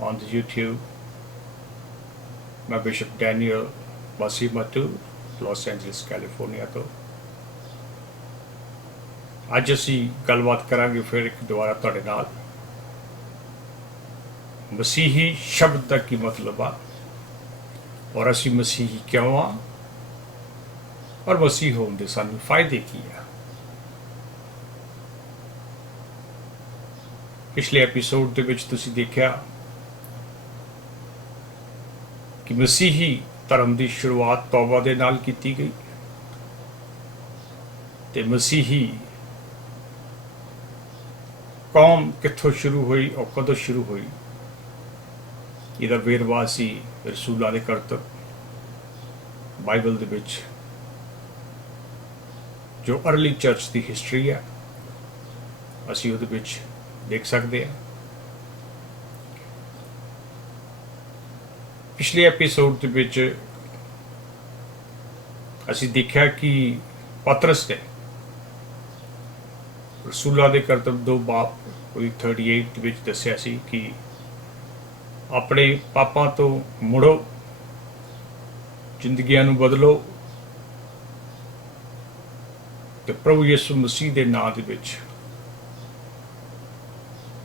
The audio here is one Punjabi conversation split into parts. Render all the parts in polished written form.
on the YouTube. मैं बिशप डैनियल मसीमतू लॉस एंजलिस कैलिफोर्निया तो ਅੱਜ ਅਸੀਂ ਗੱਲਬਾਤ ਕਰਾਂਗੇ ਫਿਰ ਇੱਕ ਦੁਬਾਰਾ ਤੁਹਾਡੇ ਨਾਲ ਮਸੀਹੀ ਸ਼ਬਦ ਦਾ ਕੀ ਮਤਲਬ ਆ ਔਰ ਅਸੀਂ ਮਸੀਹੀ ਕਿਉਂ ਆ ਔਰ ਮਸੀਹ ਹੋਣ ਦੇ ਸਾਨੂੰ ਫਾਇਦੇ ਕੀ ਆ। ਪਿਛਲੇ ਐਪੀਸੋਡ ਦੇ ਵਿੱਚ ਤੁਸੀਂ ਦੇਖਿਆ ਕਿ ਮਸੀਹੀ ਧਰਮ ਦੀ ਸ਼ੁਰੂਆਤ ਤੌਬਾ ਦੇ ਨਾਲ ਕੀਤੀ ਗਈ ਤੇ ਮਸੀਹੀ ਕੌਮ ਕਿੱਥੋਂ ਸ਼ੁਰੂ ਹੋਈ ਔਰ ਕਦੋਂ ਸ਼ੁਰੂ ਹੋਈ ਇਹਦਾ ਵੇਰਵਾ ਸੀ ਰਸੂਲਾਂ ਦੇ ਕਰਤੱਵ ਬਾਈਬਲ ਦੇ ਵਿੱਚ ਜੋ ਅਰਲੀ ਚਰਚ ਦੀ ਹਿਸਟਰੀ ਹੈ ਅਸੀਂ ਉਹਦੇ ਵਿੱਚ ਦੇਖ ਸਕਦੇ ਹਾਂ। ਪਿਛਲੇ ਐਪੀਸੋਡ ਦੇ ਵਿੱਚ ਅਸੀਂ ਦੇਖਿਆ ਕਿ ਪਤਰਸ ਨੇ ਰਸੂਲਾਂ ਦੇ ਕਰਤੱਵ 2 ਬਾਬ 38 ਦੇ ਵਿੱਚ ਦੱਸਿਆ ਸੀ ਕਿ ਆਪਣੇ ਪਾਪਾਂ ਤੋਂ ਮੁੜੋ, ਜ਼ਿੰਦਗੀਆਂ ਨੂੰ ਬਦਲੋ ਤੇ ਪ੍ਰਭੂ ਯਿਸੂ ਮਸੀਹ ਦੇ ਨਾਮ ਦੇ ਵਿੱਚ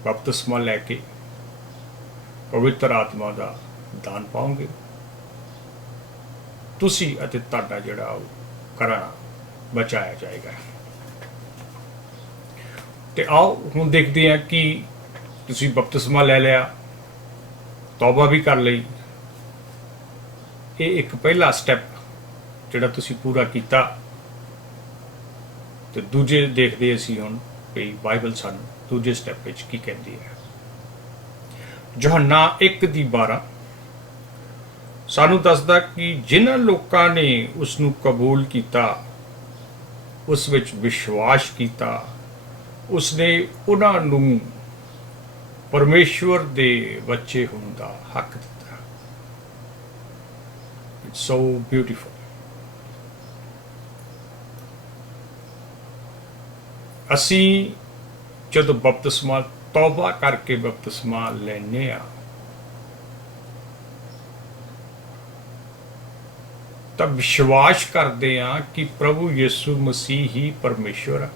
ਬਪਤਿਸਮਾ ਲੈ ਕੇ ਪਵਿੱਤਰ ਆਤਮਾ ਦਾ ਦਾਨ ਪਾਓਗੇ ਤੁਸੀਂ ਅਤੇ ਤੁਹਾਡਾ ਜਿਹੜਾ ਉਹ ਘਰਾਣਾ ਬਚਾਇਆ ਜਾਏਗਾ। ਤੇ ਆਓ ਹੁਣ ਦੇਖਦੇ ਹਾਂ ਕਿ ਤੁਸੀਂ ਬਪਤਿਸਮਾ ਲੈ ਲਿਆ, ਤੌਬਾ ਵੀ ਕਰ ਲਈ, ਇਹ ਇੱਕ ਪਹਿਲਾ ਸਟੈਪ ਜਿਹੜਾ ਤੁਸੀਂ ਪੂਰਾ ਕੀਤਾ ਤੇ ਦੂਜੇ ਦੇਖਦੇ ਅਸੀਂ ਹੁਣ ਕਿ ਬਾਈਬਲ ਸਾਨੂੰ ਦੂਜੇ ਸਟੈਪ ਵਿੱਚ ਕੀ ਕਹਿੰਦੀ ਹੈ। ਯੋਹੰਨਾ 1:12 ਸਾਨੂੰ ਦੱਸਦਾ ਕਿ ਜਿਨ੍ਹਾਂ ਲੋਕਾਂ ਨੇ ਉਸ ਨੂੰ ਕਬੂਲ ਕੀਤਾ, ਉਸ ਵਿੱਚ ਵਿਸ਼ਵਾਸ ਕੀਤਾ, ਉਸਨੇ ਉਹਨਾਂ ਨੂੰ ਪਰਮੇਸ਼ਵਰ ਦੇ ਬੱਚੇ ਹੋਣ ਦਾ ਹੱਕ ਦਿੱਤਾ। It's so beautiful. ਅਸੀਂ ਜਦੋਂ ਬਪਤਿਸਮਾ ਤੌਬਾ ਕਰਕੇ ਬਪਤਿਸਮਾ ਲੈਂਦੇ ਆ ਤਾਂ ਵਿਸ਼ਵਾਸ ਕਰਦੇ ਆ ਕਿ ਪ੍ਰਭੂ ਯਿਸੂ ਮਸੀਹ ਹੀ ਪਰਮੇਸ਼ਵਰ ਆ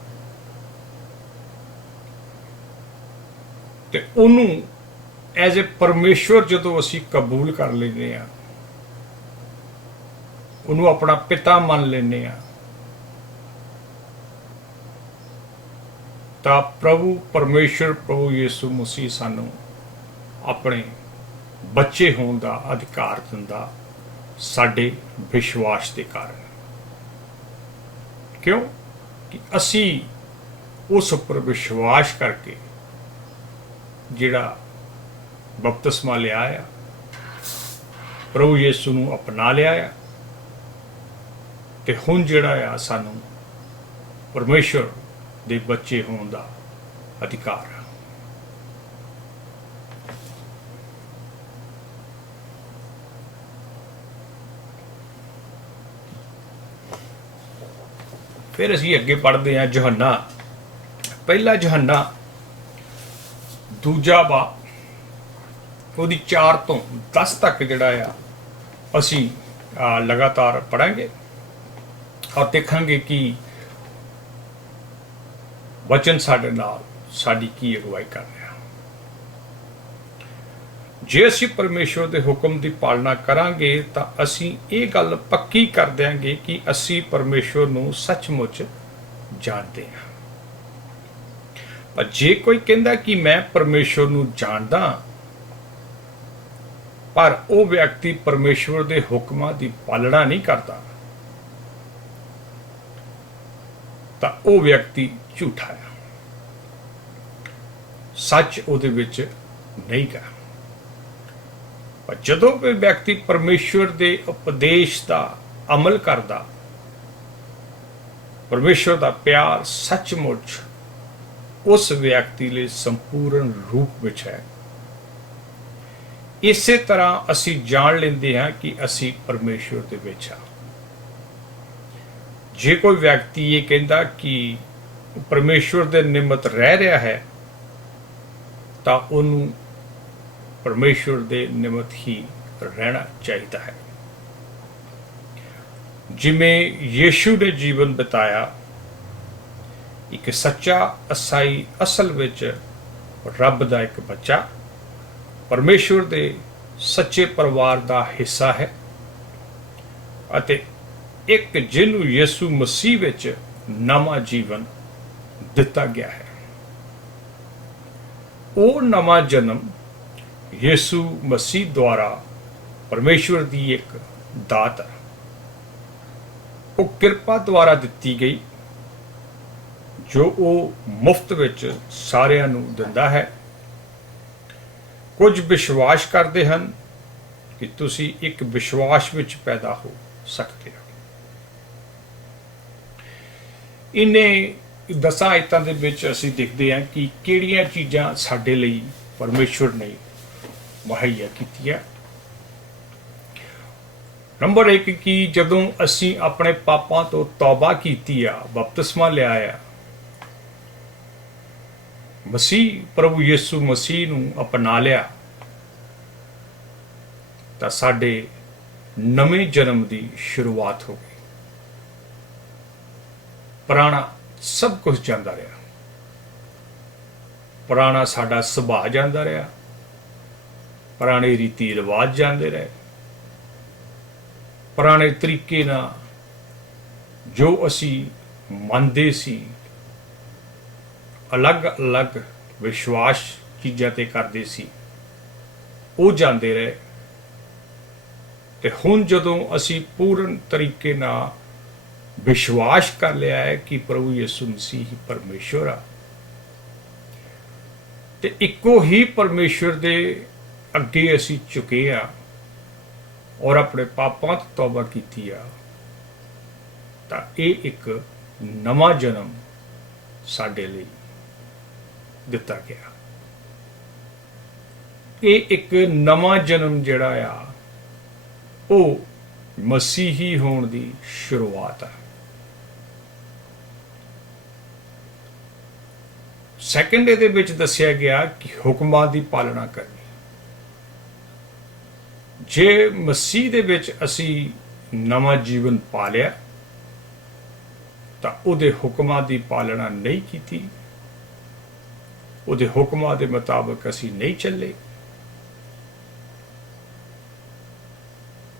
ਤੇ ਉਹਨੂੰ ਐਜ਼ ਅ ਪਰਮੇਸ਼ਵਰ ਜਦੋਂ ਅਸੀਂ ਕਬੂਲ ਕਰ ਲੈਂਦੇ ਆ, ਉਹਨੂੰ ਆਪਣਾ ਪਿਤਾ ਮੰਨ ਲੈਂਦੇ ਆ ਤਾਂ ਪ੍ਰਭੂ ਪਰਮੇਸ਼ਵਰ ਪ੍ਰਭੂ ਯਿਸੂ ਮਸੀਹ ਸਾਨੂੰ ਆਪਣੇ ਬੱਚੇ ਹੋਣ ਦਾ ਅਧਿਕਾਰ ਦਿੰਦਾ ਸਾਡੇ ਵਿਸ਼ਵਾਸ ਦੇ ਕਾਰਨ। ਕਿਉਂ ਕਿ ਅਸੀਂ ਉਸ ਉੱਪਰ ਵਿਸ਼ਵਾਸ ਕਰਕੇ ਜਿਹੜਾ ਬਪਤਿਸਮਾ ਲਿਆ ਆ, ਪ੍ਰਭੂ ਯਿਸੂ ਨੂੰ ਅਪਣਾ ਲਿਆ ਆ ਤੇ ਹੁਣ ਜਿਹੜਾ ਆ ਸਾਨੂੰ ਪਰਮੇਸ਼ਵਰ ਦੇ ਬੱਚੇ ਹੋਣ ਦਾ ਅਧਿਕਾਰ ਆ। ਫਿਰ ਅਸੀਂ ਅੱਗੇ ਪੜ੍ਹਦੇ ਹਾਂ ਯੋਹੰਨਾ, ਪਹਿਲਾ ਯੋਹੰਨਾ 2 ਬਾਬ ਉਹਦੀ 4 ਤੋਂ 10 ਤੱਕ ਜਿਹੜਾ ਆ ਅਸੀਂ ਲਗਾਤਾਰ ਪੜਾਂਗੇ ਔਰ ਦੇਖਾਂਗੇ ਕਿ ਵਚਨ ਸਾਡੇ ਨਾਲ ਸਾਡੀ ਕੀ ਅਗਵਾਈ ਕਰ ਰਿਹਾ। ਜੇ ਅਸੀਂ ਪਰਮੇਸ਼ਵਰ ਦੇ ਹੁਕਮ ਦੀ ਪਾਲਣਾ ਕਰਾਂਗੇ ਤਾਂ ਅਸੀਂ ਇਹ ਗੱਲ ਪੱਕੀ ਕਰ ਦਿਆਂਗੇ ਕਿ ਅਸੀਂ ਪਰਮੇਸ਼ਵਰ ਨੂੰ ਸੱਚਮੁੱਚ ਜਾਣਦੇ ਹਾਂ। ਪਰ ਜੇ ਕੋਈ ਕਹਿੰਦਾ ਕਿ ਮੈਂ ਪਰਮੇਸ਼ਵਰ ਨੂੰ ਜਾਣਦਾ ਪਰ ਉਹ ਵਿਅਕਤੀ ਪਰਮੇਸ਼ਵਰ ਦੇ ਹੁਕਮਾਂ ਦੀ ਪਾਲਣਾ ਨਹੀਂ ਕਰਦਾ ਤਾਂ ਉਹ ਵਿਅਕਤੀ ਝੂਠਾ ਹੈ, ਸੱਚ ਉਹਦੇ ਵਿੱਚ ਨਹੀਂ ਗਾ। ਪਰ ਜਦੋਂ ਕੋਈ ਵਿਅਕਤੀ ਪਰਮੇਸ਼ਵਰ ਦੇ ਉਪਦੇਸ਼ ਦਾ ਅਮਲ ਕਰਦਾ, ਪਰਮੇਸ਼ਵਰ ਦਾ ਪਿਆਰ ਸੱਚਮੁੱਚ ਉਸ ਵਿਅਕਤੀ ਲਈ ਸੰਪੂਰਨ ਰੂਪ ਵਿੱਚ ਹੈ। ਇਸੇ ਤਰ੍ਹਾਂ ਅਸੀਂ ਜਾਣ ਲੈਂਦੇ ਹਾਂ ਕਿ ਅਸੀਂ ਪਰਮੇਸ਼ਵਰ ਦੇ ਵਿੱਚ ਹਾਂ। ਜੇ ਕੋਈ ਵਿਅਕਤੀ ਇਹ ਕਹਿੰਦਾ ਕਿ ਪਰਮੇਸ਼ਵਰ ਦੇ ਨਿਮਤ ਰਹਿ ਰਿਹਾ ਹੈ ਤਾਂ ਉਹਨੂੰ ਪਰਮੇਸ਼ਵਰ ਦੇ ਨਿਮਤ ਹੀ ਰਹਿਣਾ ਚਾਹੀਦਾ ਹੈ। ਜਿਵੇਂ ਯੀਸ਼ੂ ਨੇ ਜੀਵਨ ਬਿਤਾਇਆ, ਇੱਕ ਸੱਚਾ ਈਸਾਈ ਅਸਲ ਵਿੱਚ ਰੱਬ ਦਾ ਇੱਕ ਬੱਚਾ, ਪਰਮੇਸ਼ਵਰ ਦੇ ਸੱਚੇ ਪਰਿਵਾਰ ਦਾ ਹਿੱਸਾ ਹੈ ਅਤੇ ਇੱਕ ਜਿਹਨੂੰ ਯਿਸੂ ਮਸੀਹ ਵਿੱਚ ਨਵਾਂ ਜੀਵਨ ਦਿੱਤਾ ਗਿਆ ਹੈ। ਉਹ ਨਵਾਂ ਜਨਮ ਯਿਸੂ ਮਸੀਹ ਦੁਆਰਾ ਪਰਮੇਸ਼ਵਰ ਦੀ ਇੱਕ ਦਾਤ ਹੈ। ਉਹ ਕਿਰਪਾ ਦੁਆਰਾ ਦਿੱਤੀ ਗਈ, ਜੋ ਉਹ ਮੁਫਤ ਵਿੱਚ ਸਾਰਿਆਂ ਨੂੰ ਦਿੰਦਾ ਹੈ। ਕੁਝ ਵਿਸ਼ਵਾਸ ਕਰਦੇ ਹਨ ਕਿ ਤੁਸੀਂ ਇੱਕ ਵਿਸ਼ਵਾਸ ਵਿੱਚ ਪੈਦਾ ਹੋ ਸਕਦੇ ਹੋ। ਇਹਨੇ 10 ਆਇਤਾਂ ਦੇ ਵਿੱਚ ਅਸੀਂ ਦੇਖਦੇ ਹਾਂ ਕਿ ਕਿਹੜੀਆਂ ਚੀਜ਼ਾਂ ਸਾਡੇ ਲਈ ਪਰਮੇਸ਼ਵਰ ਨੇ ਮੁਹੱਈਆ ਕੀਤੀਆਂ। ਨੰਬਰ 1 ਕਿ ਜਦੋਂ ਅਸੀਂ ਆਪਣੇ ਪਾਪਾਂ ਤੋਂ ਤੌਬਾ ਕੀਤੀ ਆ, ਬਪਤਿਸਮਾ ਲਿਆ ਆ, ਮਸੀਹ ਪ੍ਰਭੂ ਯਿਸੂ ਮਸੀਹ ਨੂੰ ਅਪਣਾ ਲਿਆ, ਤਾਂ ਸਾਡੇ ਨਵੇਂ ਜਨਮ ਦੀ ਸ਼ੁਰੂਆਤ ਹੋ ਗਈ। ਪੁਰਾਣਾ ਸਭ ਕੁਝ ਜਾਂਦਾ ਰਿਹਾ, ਪੁਰਾਣਾ ਸਾਡਾ ਸੁਭਾਅ ਜਾਂਦਾ ਰਿਹਾ, ਪੁਰਾਣੇ ਰੀਤੀ ਰਿਵਾਜ ਜਾਂਦੇ ਰਹੇ, ਪੁਰਾਣੇ ਤਰੀਕੇ ਨਾਲ ਜੋ ਅਸੀਂ ਮੰਨਦੇ ਸੀ, ਅਲੱਗ-ਅਲੱਗ ਵਿਸ਼ਵਾਸ ਚੀਜ਼ਾਂ ਤੇ ਕਰਦੇ ਸੀ, ਉਹ ਜਾਂਦੇ ਰਹੇ। ਤੇ ਹੁਣ ਜਦੋਂ ਅਸੀਂ ਪੂਰਨ ਤਰੀਕੇ ਨਾਲ ਵਿਸ਼ਵਾਸ ਕਰ ਲਿਆ ਹੈ ਕਿ ਪ੍ਰਭੂ ਯਿਸੂ ਮਸੀਹ ਹੀ ਪਰਮੇਸ਼ਵਰ ਆ, ਤੇ ਇੱਕੋ ਹੀ ਪਰਮੇਸ਼ਵਰ ਦੇ ਅੱਗੇ ਅਸੀਂ ਝੁਕੇ ਆ ਔਰ ਆਪਣੇ ਪਾਪਾਂ ਤੋਂ ਤੌਬਾ ਕੀਤੀ ਆ, ਤਾਂ ਇਹ ਇੱਕ ਨਵਾਂ ਜਨਮ ਸਾਡੇ ਲਈ ਦਿੱਤਾ ਗਿਆ। ਇਹ ਇੱਕ ਨਵਾਂ ਜਨਮ ਜਿਹੜਾ ਆ, ਉਹ ਮਸੀਹੀ ਹੋਣ ਦੀ ਸ਼ੁਰੂਆਤ ਹੈ। ਸੈਕੰਡ ਇਹਦੇ ਵਿੱਚ ਦੱਸਿਆ ਗਿਆ ਕਿ ਹੁਕਮਾਂ ਦੀ ਪਾਲਣਾ ਕਰਨੀ। ਜੇ ਮਸੀਹ ਦੇ ਵਿੱਚ ਅਸੀਂ ਨਵਾਂ ਜੀਵਨ ਪਾ ਲਿਆ, ਤਾਂ ਉਹਦੇ ਹੁਕਮਾਂ ਦੀ ਪਾਲਣਾ ਨਹੀਂ ਕੀਤੀ, ਉਹਦੇ ਹੁਕਮਾਂ ਦੇ ਮੁਤਾਬਕ ਅਸੀਂ ਨਹੀਂ ਚੱਲੇ,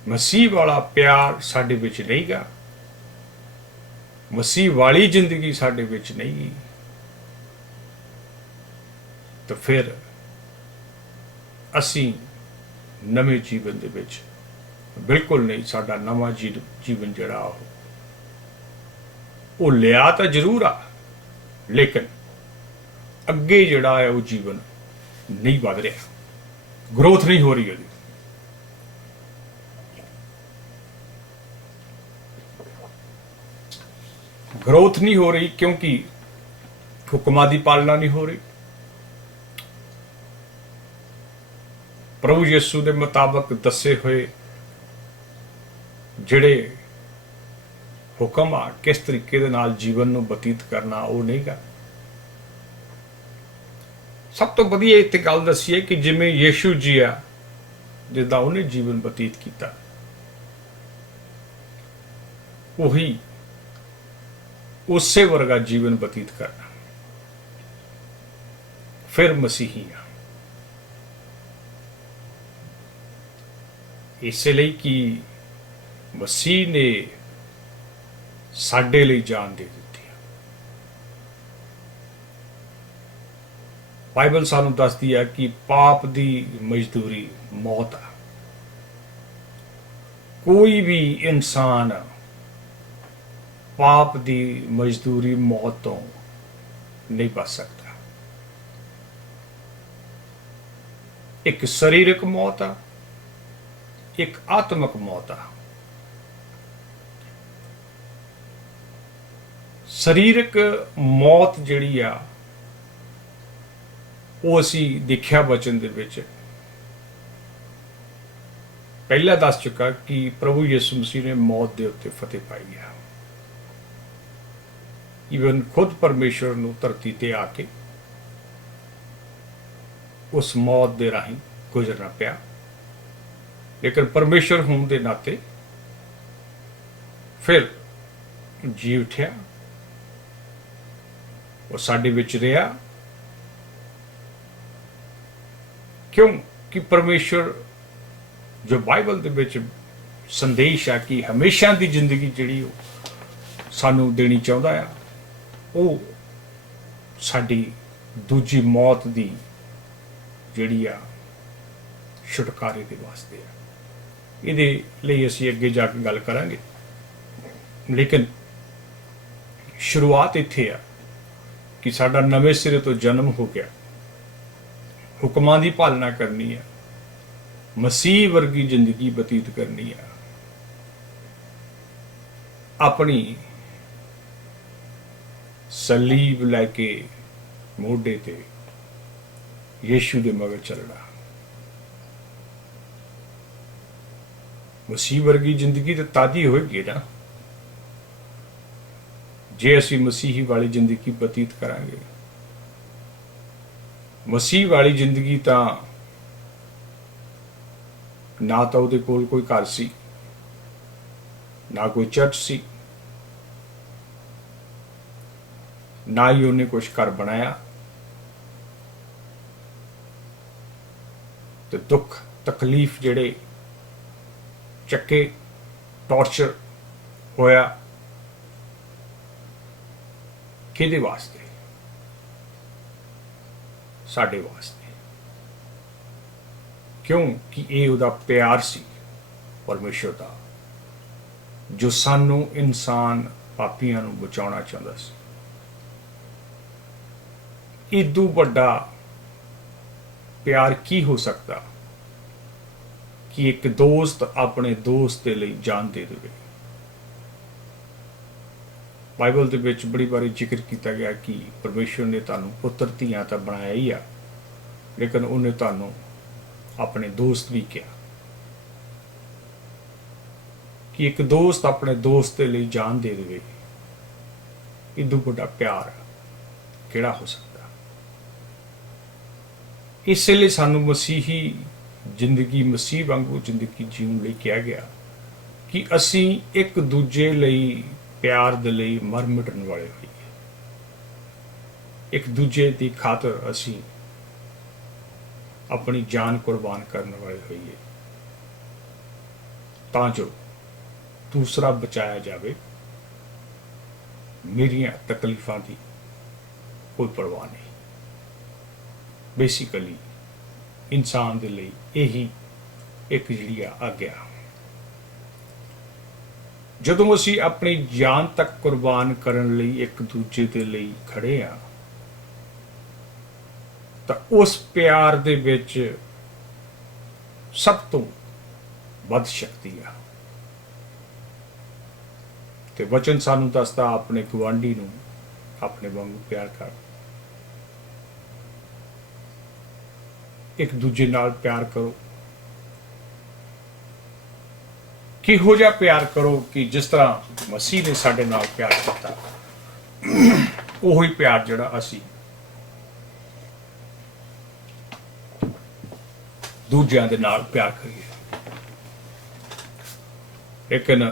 ਮਸੀਹ ਵਾਲਾ ਪਿਆਰ ਸਾਡੇ ਵਿੱਚ ਨਹੀਂ ਗਾ, ਮਸੀਹ ਵਾਲੀ ਜ਼ਿੰਦਗੀ ਸਾਡੇ ਵਿੱਚ ਨਹੀਂ ਗਈ, ਤਾਂ ਫਿਰ ਅਸੀਂ ਨਵੇਂ ਜੀਵਨ ਦੇ ਵਿੱਚ ਬਿਲਕੁਲ ਨਹੀਂ। ਸਾਡਾ ਨਵਾਂ ਜੀਵਨ ਜਿਹੜਾ ਉਹ ਲਿਆ ਤਾਂ ਜ਼ਰੂਰ ਆ, ਲੇਕਿਨ ਅੱਗੇ ਜਿਹੜਾ ਹੈ ਉਹ ਜੀਵਨ ਨਹੀਂ ਵਧ ਰਿਹਾ, ਗਰੋਥ ਨਹੀਂ ਹੋ ਰਹੀ ਉਹਦੀ। ਗਰੋਥ ਨਹੀਂ ਹੋ ਰਹੀ ਕਿਉਂਕਿ ਹੁਕਮਾਂ ਦੀ ਪਾਲਣਾ ਨਹੀਂ ਹੋ ਰਹੀ। ਪ੍ਰਭੂ ਯਿਸੂ ਦੇ ਮੁਤਾਬਕ ਦੱਸੇ ਹੋਏ ਜਿਹੜੇ ਹੁਕਮ ਆ, ਕਿਸ ਤਰੀਕੇ ਦੇ ਨਾਲ ਜੀਵਨ ਨੂੰ ਬਤੀਤ ਕਰਨਾ, ਉਹ ਨਹੀਂਗਾ। ਸਭ ਤੋਂ ਵਧੀਆ ਇੱਥੇ ਗੱਲ ਦੱਸੀ ਹੈ ਕਿ ਜਿਵੇਂ ਯਿਸੂ ਜੀ ਆ, ਜਿੱਦਾਂ ਉਹਨੇ ਜੀਵਨ ਬਤੀਤ ਕੀਤਾ, ਉਹੀ ਉਸੇ ਵਰਗਾ ਜੀਵਨ ਬਤੀਤ ਕਰਨਾ, ਫਿਰ ਮਸੀਹੀ ਆ। ਇਸੇ ਲਈ ਕਿ ਮਸੀਹ ਨੇ ਸਾਡੇ ਲਈ ਜਾਨ ਦੇ ਦਿੱਤੀ। ਬਾਈਬਲ ਸਾਨੂੰ ਦੱਸਦੀ ਹੈ ਕਿ ਪਾਪ ਦੀ ਮਜ਼ਦੂਰੀ ਮੌਤ ਆ। ਕੋਈ ਵੀ ਇਨਸਾਨ ਪਾਪ ਦੀ ਮਜ਼ਦੂਰੀ ਮੌਤ ਤੋਂ ਨਹੀਂ ਬਚ ਸਕਦਾ। ਇੱਕ ਸਰੀਰਕ ਮੌਤ ਆ, ਇੱਕ ਆਤਮਿਕ ਮੌਤ ਆ। ਸਰੀਰਕ ਮੌਤ ਜਿਹੜੀ ਆ, ਉਹ ਅਸੀਂ ਦੇਖਿਆ ਵਚਨ ਦੇ ਵਿੱਚ ਪਹਿਲਾਂ ਦੱਸ ਚੁੱਕਾ ਕਿ ਪ੍ਰਭੂ ਯਿਸੂ ਮਸੀਹ ਨੇ ਮੌਤ ਦੇ ਉੱਤੇ ਫਤਿਹ ਪਾਈ ਆ। ਈਵਨ ਖੁਦ ਪਰਮੇਸ਼ਵਰ ਨੂੰ ਧਰਤੀ ਤੇ ਆ ਕੇ ਉਸ ਮੌਤ ਦੇ ਰਾਹੀਂ गुजरना पिया, लेकिन परमेश्वर होने के नाते फिर जी उठिया, वो साडे विच रहा। क्यों कि परमेश्वर जो बाइबल दे विच संदेश है कि हमेशा की जिंदगी जिहड़ी सानू देनी चाहता है, वो साडी दूजी मौत की जिहड़ी आ छुटकारे के वास्ते है। इहदे लई असीं अगे जाके गल करांगे, लेकिन शुरुआत इत्थे आ कि साडा नवें सिरे तो जन्म हो गया, हुक्मां की पालना करनी है, मसीह वर्गी जिंदगी बतीत करनी है, अपनी सलीब लैके मोढे ते यीशु दे मगर चलना। मसीह वर्गी जिंदगी तो तादी होएगी ना जे असी मसीही वाली जिंदगी बतीत करांगे। मसीह वाली जिंदगी तो ना तो उहदे कोल कोई घर सी, ना कोई चर्च सी, ना ही उन्हें कुछ घर बनाया, तो दुख तकलीफ जिहड़े चक्के टॉर्चर होया किहदे वास्ते? साडे वास्ते। क्यों कि ये उहदा प्यार सी परमेश्वर दा, जो सानू इंसान पापियां नू बचाउणा चाहुंदा सी। इदू वड्डा प्यार की हो सकता कि एक दोस्त अपने दोस्त के लिए जान दे दे। बाइबल दे विच बड़ी बारी जिक्र किया गया कि परमेश्वर ने तुहानू पुत्र धीआं तां बनाया ही आ, लेकिन उन्हें तुहानू अपने दोस्त भी किया कि एक दोस्त अपने दोस्त के लिए जान दे दे। इदू बड़ा प्यार किहड़ा हो सकता? इसलिए सानू मसीही जिंदगी, मसीह वांगू जिंदगी जीवन लिए कहा गया कि असी एक दूजे लिए प्यार दे लई मर मिटन वाले होइए, एक दूजे की खातर असी अपनी जान कुर्बान करने वाले होइए, तां जो दूसरा बचाया जाए। मेरिया तकलीफां की कोई परवाह नहीं। बेसिकली इंसान के लिए यही एक जिहड़ी आग्या। जदों असी अपनी जान तक कुर्बान करने लई एक दूजे के लिए खड़े हाँ, तो उस प्यार दे विच सब तो वध शक्ति आ। ते वचन सानू दसदा अपने गुआंढी नू अपने वांगू प्यार कर, एक दूजे नाल प्यार करो। किहो जिहा प्यार करो कि जिस तरह मसीह ने साडे नाल प्यार किया, उही प्यार जिहड़ा असी दूजियां दे नाल प्यार करिए। लेकिन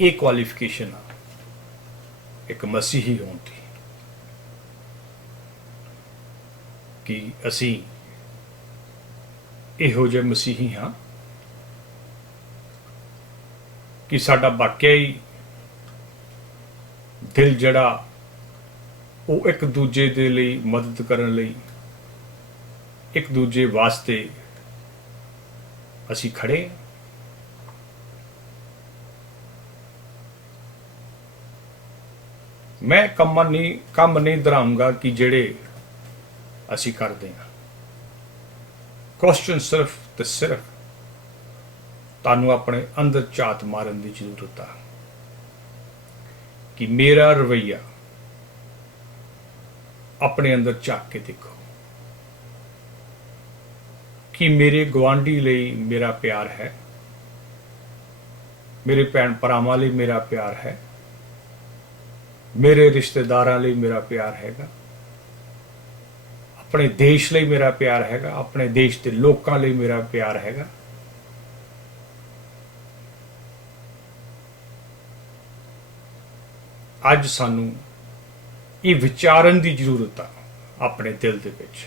एक क्वालिफिकेशन आ एक मसीही होण दी कि असी इहो जिहे मसीही हाँ कि साडा वाकई ही दिल जड़ा वो एक दूजे दे लई मदद करन लई, एक दूजे वास्ते असी खड़े। मैं कम नहीं दोहराऊंगा कि जेड़े असी करते हैं। क्वेश्चन सिर्फ तो सिर्फ तानू अपने अंदर झात मारन की जरूरत है कि मेरा रवैया अपने अंदर झाक के देखो कि मेरे गुआंढी लई मेरा प्यार है, मेरे भैन भरावां लई मेरा प्यार है, मेरे रिश्तेदारां लई मेरा प्यार हैगा, ਆਪਣੇ ਦੇਸ਼ ਲਈ ਮੇਰਾ ਪਿਆਰ ਹੈਗਾ, ਆਪਣੇ ਦੇਸ਼ ਦੇ ਲੋਕਾਂ ਲਈ ਮੇਰਾ ਪਿਆਰ ਹੈਗਾ। ਅੱਜ ਸਾਨੂੰ ਇਹ ਵਿਚਾਰਨ ਦੀ ਜ਼ਰੂਰਤ ਆ, ਆਪਣੇ ਦਿਲ ਦੇ ਵਿੱਚ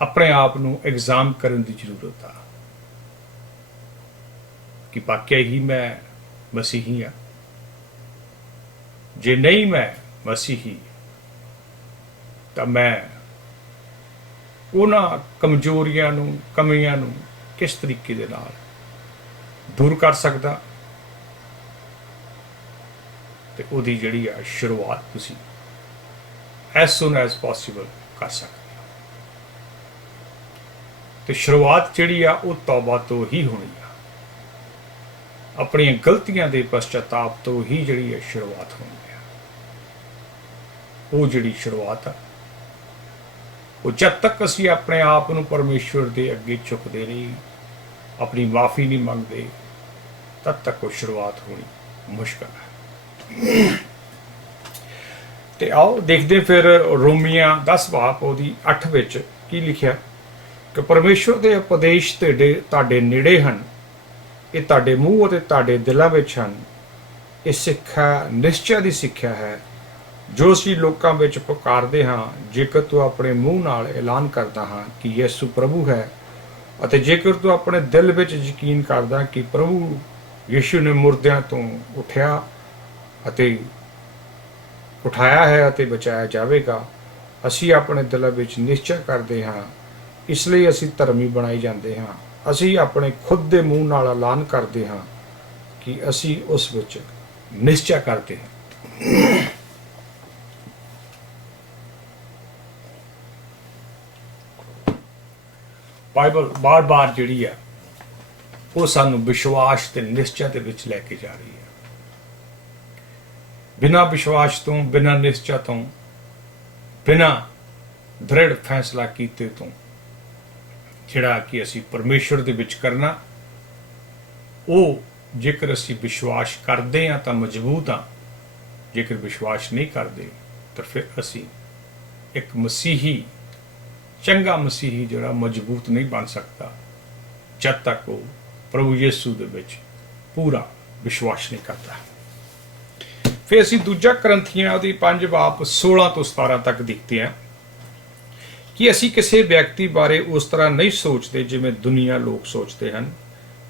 ਆਪਣੇ ਆਪ ਨੂੰ ਐਗਜ਼ਾਮ ਕਰਨ ਦੀ ਜ਼ਰੂਰਤ ਆ ਕਿ ਵਾਕਿਆ ਹੀ ਮੈਂ ਮਸੀਹੀ ਆ। ਜੇ ਨਹੀਂ ਮੈਂ ਮਸੀਹੀ ਤਾਂ ਮੈਂ ਉਹਨਾਂ ਕਮਜ਼ੋਰੀਆਂ ਨੂੰ, ਕਮੀਆਂ ਨੂੰ ਕਿਸ ਤਰੀਕੇ ਦੇ ਨਾਲ ਦੂਰ ਕਰ ਸਕਦਾ, ਤੇ ਉਹਦੀ ਜਿਹੜੀ ਆ ਸ਼ੁਰੂਆਤ ਤੁਸੀਂ as soon as possible ਕਰ ਸਕਦੇ ਹੋ। ਤੇ ਸ਼ੁਰੂਆਤ ਜਿਹੜੀ ਆ ਉਹ ਤੌਬਾ ਤੋਂ ਹੀ ਹੋਣੀ ਆ, ਆਪਣੀਆਂ ਗਲਤੀਆਂ ਦੇ ਪਛਤਾਪ ਤੋਂ ਹੀ ਜਿਹੜੀ ਹੈ ਸ਼ੁਰੂਆਤ ਹੋਣੀ ਆ। ਉਹ ਜਿਹੜੀ ਸ਼ੁਰੂਆਤ ਆ, ਉਹ ਜਦ ਤੱਕ ਅਸੀਂ ਆਪਣੇ ਆਪ ਨੂੰ ਪਰਮੇਸ਼ਵਰ ਦੇ ਅੱਗੇ ਝੁਕਦੇ ਨਹੀਂ, ਆਪਣੀ ਮਾਫੀ ਨਹੀਂ ਮੰਗਦੇ, ਤਦ ਤੱਕ ਉਹ ਸ਼ੁਰੂਆਤ ਹੋਣੀ ਮੁਸ਼ਕਲ ਹੈ। ਤੇ ਆਓ ਦੇਖਦੇ ਫਿਰ ਰੋਮੀਆਂ 10 ਬਾਬ ਉਹਦੀ 8 ਵਿੱਚ ਕੀ ਲਿਖਿਆ ਕਿ ਪਰਮੇਸ਼ਵਰ ਦੇ ਉਪਦੇਸ਼ ਤੁਹਾਡੇ ਨੇੜੇ ਹਨ, ਇਹ ਤੁਹਾਡੇ ਮੂੰਹ ਅਤੇ ਤੁਹਾਡੇ ਦਿਲਾਂ ਵਿੱਚ ਹਨ। ਇਹ ਸਿੱਖਿਆ ਨਿਸ਼ਚੈ ਦੀ ਸਿੱਖਿਆ ਹੈ ਜੋ ਅਸੀਂ ਲੋਕਾਂ ਵਿੱਚ ਪੁਕਾਰਦੇ ਹਾਂ। ਜੇਕਰ ਤੂੰ ਆਪਣੇ ਮੂੰਹ ਨਾਲ ਐਲਾਨ ਕਰਦਾ ਹਾਂ ਕਿ ਯਿਸੂ ਪ੍ਰਭੂ ਹੈ, ਅਤੇ ਜੇਕਰ ਤੂੰ ਆਪਣੇ ਦਿਲ ਵਿੱਚ ਯਕੀਨ ਕਰਦਾ ਕਿ ਪ੍ਰਭੂ ਯਿਸੂ ਨੇ ਮੁਰਦਿਆਂ ਤੋਂ ਉੱਠਿਆ ਅਤੇ ਉਠਾਇਆ ਹੈ ਅਤੇ ਬਚਾਇਆ ਜਾਵੇਗਾ, ਅਸੀਂ ਆਪਣੇ ਦਿਲਾਂ ਵਿੱਚ ਨਿਸ਼ਚੈ ਕਰਦੇ ਹਾਂ, ਇਸ ਲਈ ਅਸੀਂ ਧਰਮੀ ਬਣਾਏ ਜਾਂਦੇ ਹਾਂ। ਅਸੀਂ ਆਪਣੇ ਖੁਦ ਦੇ ਮੂੰਹ ਨਾਲ ਐਲਾਨ ਕਰਦੇ ਹਾਂ ਕਿ ਅਸੀਂ ਉਸ ਵਿੱਚ ਨਿਸ਼ਚੈ ਕਰਦੇ ਹਾਂ। ਬਾਈਬਲ ਬਾਰ-ਬਾਰ ਜਿਹੜੀ ਹੈ ਉਹ ਸਾਨੂੰ ਵਿਸ਼ਵਾਸ ਤੇ ਨਿਸ਼ਚੈ ਦੇ ਵਿੱਚ ਲੈ ਕੇ ਜਾ ਰਹੀ ਹੈ। ਬਿਨਾਂ ਵਿਸ਼ਵਾਸ ਤੋਂ, ਬਿਨਾਂ ਨਿਸ਼ਚੈ ਤੋਂ, ਬਿਨਾਂ ਦ੍ਰਿੜ ਫੈਸਲਾ ਕੀਤੇ ਤੋਂ ਜਿਹੜਾ ਕਿ ਅਸੀਂ ਪਰਮੇਸ਼ਵਰ ਦੇ ਵਿੱਚ ਕਰਨਾ, ਉਹ ਜੇਕਰ ਅਸੀਂ ਵਿਸ਼ਵਾਸ ਕਰਦੇ ਹਾਂ ਤਾਂ ਮਜ਼ਬੂਤ ਹਾਂ, ਜੇਕਰ ਵਿਸ਼ਵਾਸ ਨਹੀਂ ਕਰਦੇ ਤਾਂ ਫਿਰ ਅਸੀਂ ਇੱਕ ਮਸੀਹੀ, ਚੰਗਾ ਮਸੀਹੀ ਜਿਹੜਾ ਮਜ਼ਬੂਤ ਨਹੀਂ ਬਣ ਸਕਦਾ ਜਦ ਤੱਕ ਉਹ ਪ੍ਰਭੂ ਯਿਸੂ ਦੇ ਵਿੱਚ ਪੂਰਾ ਵਿਸ਼ਵਾਸ ਨਹੀਂ ਕਰਦਾ। ਫਿਰ ਅਸੀਂ ਦੂਜਾ ਕਰੰਥੀਆਂ ਉਹਦੀ 5 ਬਾਬ 16 ਤੋਂ 17 ਤੱਕ ਦੇਖਦੇ ਹਾਂ ਕਿ ਅਸੀਂ ਕਿਸੇ ਵਿਅਕਤੀ ਬਾਰੇ ਉਸ ਤਰ੍ਹਾਂ ਨਹੀਂ ਸੋਚਦੇ ਜਿਵੇਂ ਦੁਨੀਆ ਲੋਕ ਸੋਚਦੇ ਹਨ।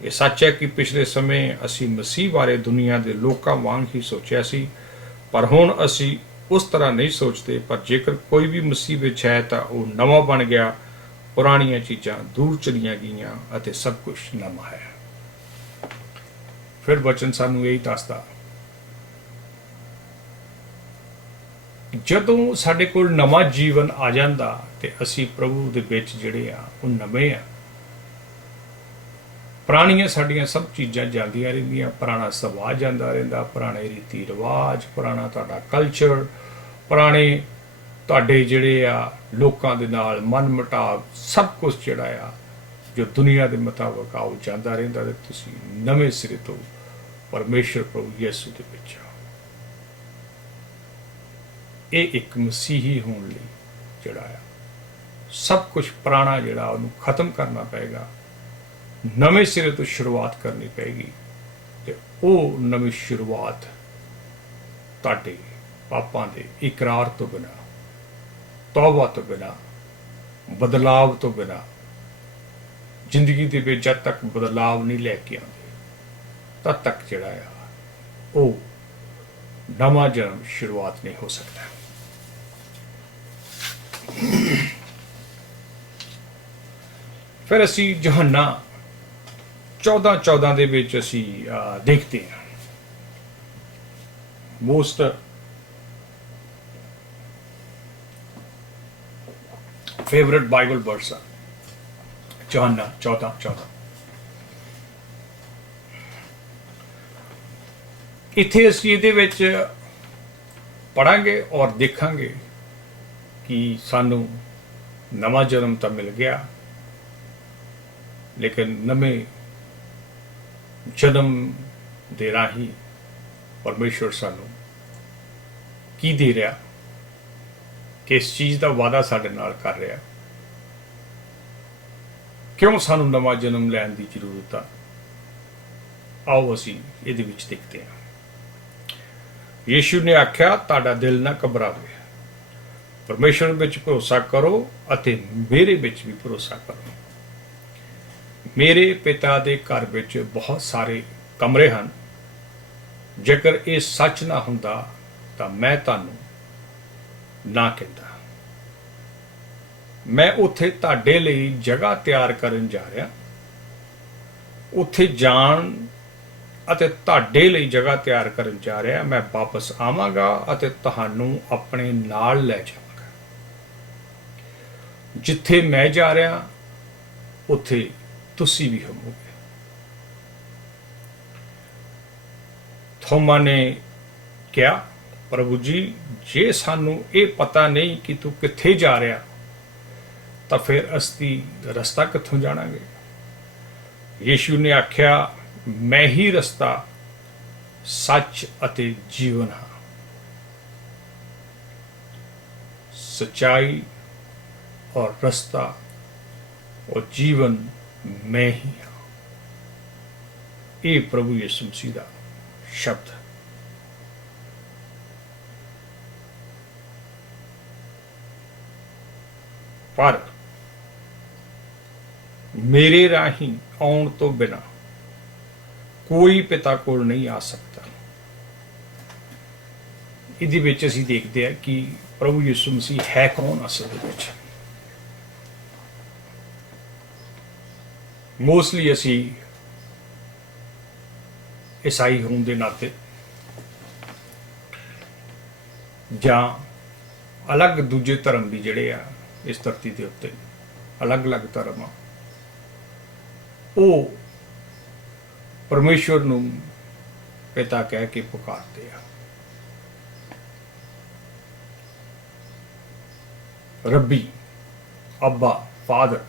ਇਹ ਸੱਚ ਹੈ ਕਿ ਪਿਛਲੇ ਸਮੇਂ ਅਸੀਂ ਮਸੀਹ ਬਾਰੇ ਦੁਨੀਆ ਦੇ ਲੋਕਾਂ ਵਾਂਗ ਹੀ ਸੋਚਿਆ ਸੀ, ਪਰ ਹੁਣ ਅਸੀਂ ਉਸ ਤਰ੍ਹਾਂ ਨਹੀਂ ਸੋਚਦੇ। ਪਰ ਜੇਕਰ ਕੋਈ ਵੀ ਮਸੀਹ ਵਿੱਚ ਹੈ ਤਾਂ ਉਹ ਨਵਾਂ ਬਣ ਗਿਆ, ਪੁਰਾਣੀਆਂ ਚੀਜ਼ਾਂ ਦੂਰ ਚਲੀਆਂ ਗਈਆਂ ਅਤੇ ਸਭ ਕੁਝ ਨਵਾਂ ਹੈ। ਫਿਰ ਵਚਨ ਸਾਨੂੰ ਇਹੀ ਦੱਸਦਾ, ਜਦੋਂ ਸਾਡੇ ਕੋਲ ਨਵਾਂ ਜੀਵਨ ਆ ਜਾਂਦਾ ਤੇ ਅਸੀਂ ਪ੍ਰਭੂ ਦੇ ਵਿੱਚ ਜਿਹੜੇ ਆ ਉਹ ਨਵੇਂ ਆ। ਪੁਰਾਣੀਆਂ ਸਾਡੀਆਂ ਸਭ ਚੀਜ਼ਾਂ ਜਾਂਦੀਆਂ ਰਹਿੰਦੀਆਂ, ਪੁਰਾਣਾ ਸੁਭਾਅ ਜਾਂਦਾ ਰਹਿੰਦਾ, ਪੁਰਾਣੇ ਰੀਤੀ ਰਿਵਾਜ, ਪੁਰਾਣਾ ਤੁਹਾਡਾ ਕਲਚਰ, ਪੁਰਾਣੇ ਤੁਹਾਡੇ ਜਿਹੜੇ ਆ ਲੋਕਾਂ ਦੇ ਨਾਲ ਮਨ ਮੁਟਾਵ, ਸਭ ਕੁਝ ਜਿਹੜਾ ਆ ਜੋ ਦੁਨੀਆ ਦੇ ਮੁਤਾਬਕ ਆ ਉਹ ਜਾਂਦਾ ਰਹਿੰਦਾ, ਤੇ ਤੁਸੀਂ ਨਵੇਂ ਸਿਰੇ ਤੋਂ ਪਰਮੇਸ਼ਰ ਪ੍ਰਭੂ ਯਿਸੂ ਦੇ ਵਿੱਚ ਆ। ਇਹ ਇੱਕ ਮਸੀਹੀ ਹੋਣ ਲਈ ਜਿਹੜਾ ਆ ਸਭ ਕੁਝ ਪੁਰਾਣਾ ਜਿਹੜਾ ਉਹਨੂੰ ਖਤਮ ਕਰਨਾ ਪਏਗਾ, ਨਵੇਂ ਸਿਰੇ ਤੋਂ ਸ਼ੁਰੂਆਤ ਕਰਨੀ ਪਏਗੀ। ਤੇ ਉਹ ਨਵੀਂ ਸ਼ੁਰੂਆਤ ਤੁਹਾਡੇ ਪਾਪਾਂ ਦੇ ਇਕਰਾਰ ਤੋਂ ਬਿਨਾਂ, ਤੌਬਾ ਤੋਂ ਬਿਨਾਂ, ਬਦਲਾਵ ਤੋਂ ਬਿਨਾਂ, ਜ਼ਿੰਦਗੀ ਦੇ ਵਿੱਚ ਜਦ ਤੱਕ ਬਦਲਾਵ ਨਹੀਂ ਲੈ ਕੇ ਆਉਂਦੇ ਤਦ ਤੱਕ ਜਿਹੜਾ ਆ ਉਹ ਨਵਾਂ ਜਨਮ ਸ਼ੁਰੂਆਤ ਨਹੀਂ ਹੋ ਸਕਦਾ। ਫਿਰ ਅਸੀਂ ਯਹੋਨਾ 14:14 ਦੇ ਵਿੱਚ ਅਸੀਂ ਦੇਖਦੇ ਹਾਂ ਮੋਸਟ ਫੇਵਰਿਟ ਬਾਈਬਲ ਵਰਸ ਆ ਯਹੋਨਾ 14:14। ਇੱਥੇ ਅਸੀਂ ਇਹਦੇ ਵਿੱਚ ਪੜਾਂਗੇ ਔਰ ਦੇਖਾਂਗੇ ਕਿ ਸਾਨੂੰ ਨਵਾਂ ਜਨਮ ਤਾਂ ਮਿਲ ਗਿਆ, ਲੇਕਿਨ ਨਵੇਂ ਜਨਮ ਦੇ ਰਾਹੀਂ ਪਰਮੇਸ਼ਵਰ ਸਾਨੂੰ ਕੀ ਦੇ ਰਿਹਾ, किस चीज़ का वादा साडे नाल कर रहा, क्यों सानू नवा जन्म लैण की जरूरत आ। आओ असी इहदे विच देखते हैं। यीशु ने आख्या, तुहाडा दिल ना घबरावे, परमेश्वर विच भरोसा करो अते मेरे विच भी भरोसा करो। मेरे पिता दे घर विच बहुत सारे कमरे हैं, जेकर ये सच ना हुंदा तां मैं तुहानू ना कहता। मैं उत्थे तुहाडे लई जगह तैयार करन जा रहा, उत्थे जाण अते तुहाडे लई जगह तैयार करन जा रहा। मैं वापस आवांगा अते तुहानू अपने नाल लै जावांगा। जिथे मैं जा रहा उत्थे तुसी भी होवोगे। थोमा ने क्या, प्रभु जी जे सानू ये पता नहीं कि तू कित्थे जा रहा तो फिर असी रस्ता कित्थों जाणांगे। यीशु ने आख्या, मैं ही रस्ता सच अते जीवन हाँ। सच्चाई और रास्ता और जीवन मैं ही हाँ। ये प्रभु यीशु मसीह दा शब्द। पर मेरे राही आउण तो बिना कोई पिता कोल नहीं आ सकता। इहदे विच असीं देखते हैं कि प्रभु यीशु मसीह है कौन असल दे विच। मोस्टली असीं ईसाई होने के नाते जां अलग दूजे धर्म भी जिहड़े आ इस धरती के उत्ते अलग अलग धर्म आ, वो परमेश्वर नूं पिता कह के पुकारते आ। रब्बी, अब्बा, फादर,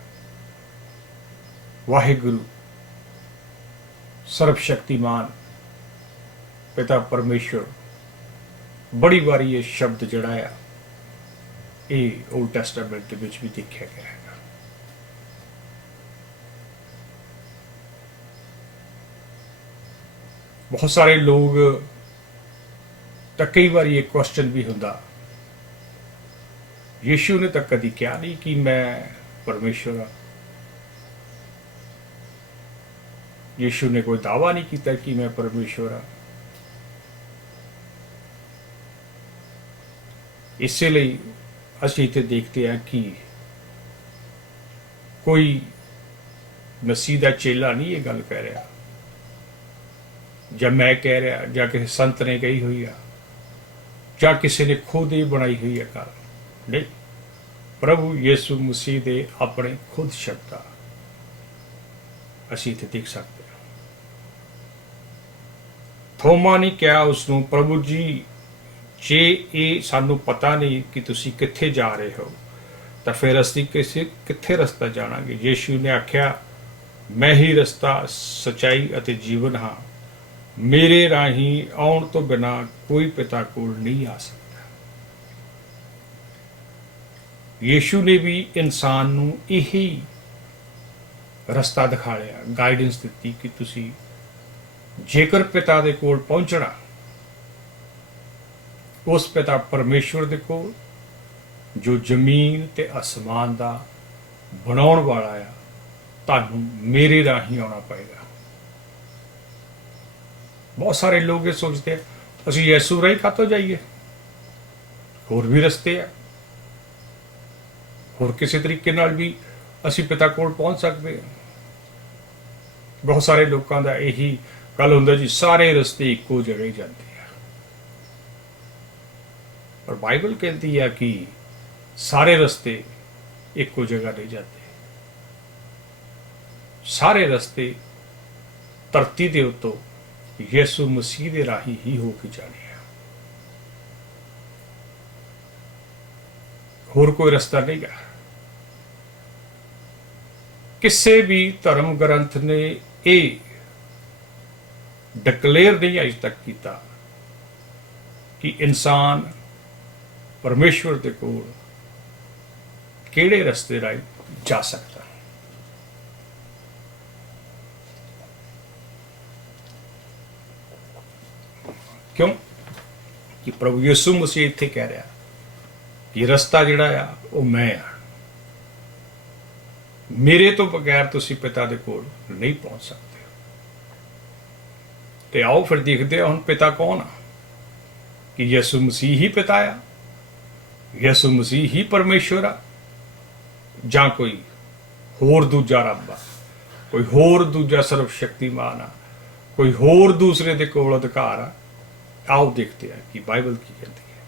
वाहिगुरु, सर्वशक्तिमान पिता परमेश्वर। बड़ी बारी ये शब्द जड़ा है ये ओल्ड टेस्टामेंट के विच भी देखा गया है। बहुत सारे लोग तो कई बार ये क्वेश्चन भी होता, यीशु ने तो कभी क्या नहीं कि मैं परमेश्वर हाँ। यीशु ने कोई दावा नहीं किया कि मैं परमेश्वर हाँ। इसलिए असीं इत्थे देखते हैं कि कोई मसीह दा चेला नहीं ये गल कह रहा, जब मैं कह रहा, या किसी संत ने कही हुई है, या किसी ने खुद ही बनाई हुई है गल नहीं। प्रभु यीशु मसीह दे अपने खुद शब्द असीं इत्थे देख सकते हैं। थोमा ने क्या उसनों, प्रभु जी जे ये सानू पता नहीं कि तुसी कित्थे जा रहे हो तो फिर असीं कित्थे रस्ता जाणांगे। यीशु ने आख्या, मैं ही रस्ता सच्चाई अते जीवन हाँ। मेरे राही आउण तो बिना कोई पिता कोल नहीं आ सकता। यीशु ने भी इंसान नूं यही रस्ता दिखाया, गाइडेंस दी कि तुसी जेकर पिता दे कोल पहुंचना, उस पिता परमेश्वर दे कोल जो जमीन ते आसमान दा बनाउण वाला आ, तुहानूं मेरे राही आउणा पएगा। बहुत सारे लोग ये सोचते हैं असीं यीशु राही कातों जाइए, होर भी रस्ते हैं, होर किसी तरीके नाल भी असीं पिता कोल पहुंच सकते हैं। बहुत सारे लोगों का यही गल हुंदा जी, सारे रस्ते इक्को जगह ही जाते हैं। पर बाइबल कहती है कि सारे रस्ते इक्को जगह नहीं जाते। सारे रस्ते धरती के उत्तों यीशु मसीह दे राही ही हो के जाने हैं, होर कोई रास्ता नहीं गा। किसी भी धर्म ग्रंथ ने ये डिक्लेयर नहीं अज तक किया कि इंसान परमेश्वर के कोल ਕਿਹੜੇ ਰਸਤੇ ਰਾਹੀਂ ਜਾ ਸਕਦਾ। ਕਿਉਂ ਕਿ ਪ੍ਰਭੂ ਯਿਸੂ ਮਸੀਹ ਇੱਥੇ ਕਹਿ ਰਿਹਾ ਕਿ ਰਸਤਾ ਜਿਹੜਾ ਆ ਉਹ ਮੈਂ ਆ, ਮੇਰੇ ਤੋਂ ਬਗੈਰ ਤੁਸੀਂ ਪਿਤਾ ਦੇ ਕੋਲ ਨਹੀਂ ਪਹੁੰਚ ਸਕਦੇ। ਤੇ ਆਓ ਫਿਰ ਦੇਖਦੇ ਹਾਂ ਹੁਣ ਪਿਤਾ ਕੌਣ ਆ। ਕਿ ਯਿਸੂ ਮਸੀਹ ਹੀ ਪਿਤਾ ਆ, ਯਿਸੂ ਮਸੀਹ ਹੀ ਪਰਮੇਸ਼ਵਰ ਆ, ਜਾਂ ਕੋਈ ਹੋਰ ਦੂਜਾ ਰੱਬ ਆ, ਕੋਈ ਹੋਰ ਦੂਜਾ ਸਰਵ ਸ਼ਕਤੀਮਾਨ ਆ, ਕੋਈ ਹੋਰ ਦੂਸਰੇ ਦੇ ਕੋਲ ਅਧਿਕਾਰ ਆ। ਆਓ ਦੇਖਦੇ ਹਾਂ ਕਿ ਬਾਈਬਲ ਕੀ ਕਹਿੰਦੀ ਹੈ।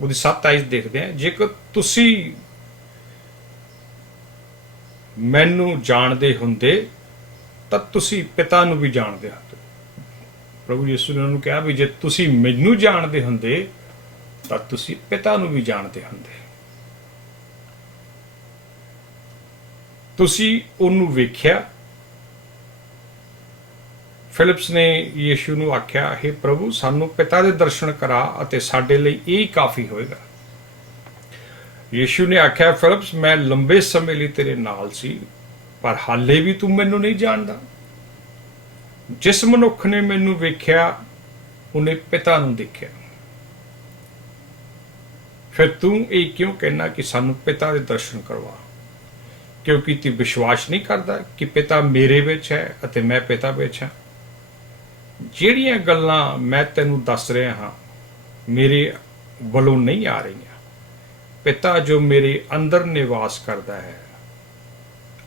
ਉਹਦੀ 7 ਆਇਤ ਦੇਖਦੇ ਹਾਂ। ਜੇਕਰ ਤੁਸੀਂ ਮੈਨੂੰ ਜਾਣਦੇ ਹੁੰਦੇ ਤਾਂ ਤੁਸੀਂ ਪਿਤਾ ਨੂੰ ਵੀ ਜਾਣਦੇ ਹੁੰਦੇ। ਪ੍ਰਭੂ ਯਿਸੂ ਨੇ ਉਹਨੂੰ ਕਿਹਾ ਵੀ ਜੇ ਤੁਸੀਂ ਮੈਨੂੰ ਜਾਣਦੇ ਹੁੰਦੇ ਤਾਂ ਤੁਸੀਂ ਪਿਤਾ ਨੂੰ ਵੀ ਜਾਣਦੇ ਹੁੰਦੇ। ਤੁਸੀਂ ਉਹਨੂੰ ਵੇਖਿਆ। ਫਿਲਿਪਸ ਨੇ ਯਿਸੂ ਨੂੰ ਆਖਿਆ, ਹੇ ਪ੍ਰਭੂ, ਸਾਨੂੰ ਪਿਤਾ ਦੇ ਦਰਸ਼ਨ ਕਰਾ ਅਤੇ ਸਾਡੇ ਲਈ ਇਹ ਕਾਫੀ ਹੋਏਗਾ। ਯਿਸੂ ਨੇ ਆਖਿਆ, ਫਿਲਿਪਸ, ਮੈਂ ਲੰਬੇ ਸਮੇਂ ਲਈ ਤੇਰੇ ਨਾਲ ਸੀ, ਪਰ ਹਾਲੇ ਵੀ ਤੂੰ ਮੈਨੂੰ ਨਹੀਂ ਜਾਣਦਾ। ਜਿਸ ਮਨੁੱਖ ਨੇ ਮੈਨੂੰ ਵੇਖਿਆ ਉਹਨੇ ਪਿਤਾ ਨੂੰ ਦੇਖਿਆ। ਫਿਰ ਤੂੰ ਇਹ ਕਿਉਂ ਕਹਿਣਾ ਕਿ ਸਾਨੂੰ ਪਿਤਾ ਦੇ ਦਰਸ਼ਨ ਕਰਵਾ? ਕਿਉਂਕਿ ਤੂੰ ਵਿਸ਼ਵਾਸ ਨਹੀਂ ਕਰਦਾ ਕਿ ਪਿਤਾ ਮੇਰੇ ਵਿੱਚ ਹੈ ਅਤੇ ਮੈਂ ਪਿਤਾ ਵਿੱਚ ਹਾਂ। ਜਿਹੜੀਆਂ ਗੱਲਾਂ ਮੈਂ ਤੈਨੂੰ ਦੱਸ ਰਿਹਾ ਹਾਂ ਮੇਰੇ ਵੱਲੋਂ ਨਹੀਂ ਆ ਰਹੀਆਂ। ਪਿਤਾ ਜੋ ਮੇਰੇ ਅੰਦਰ ਨਿਵਾਸ ਕਰਦਾ ਹੈ,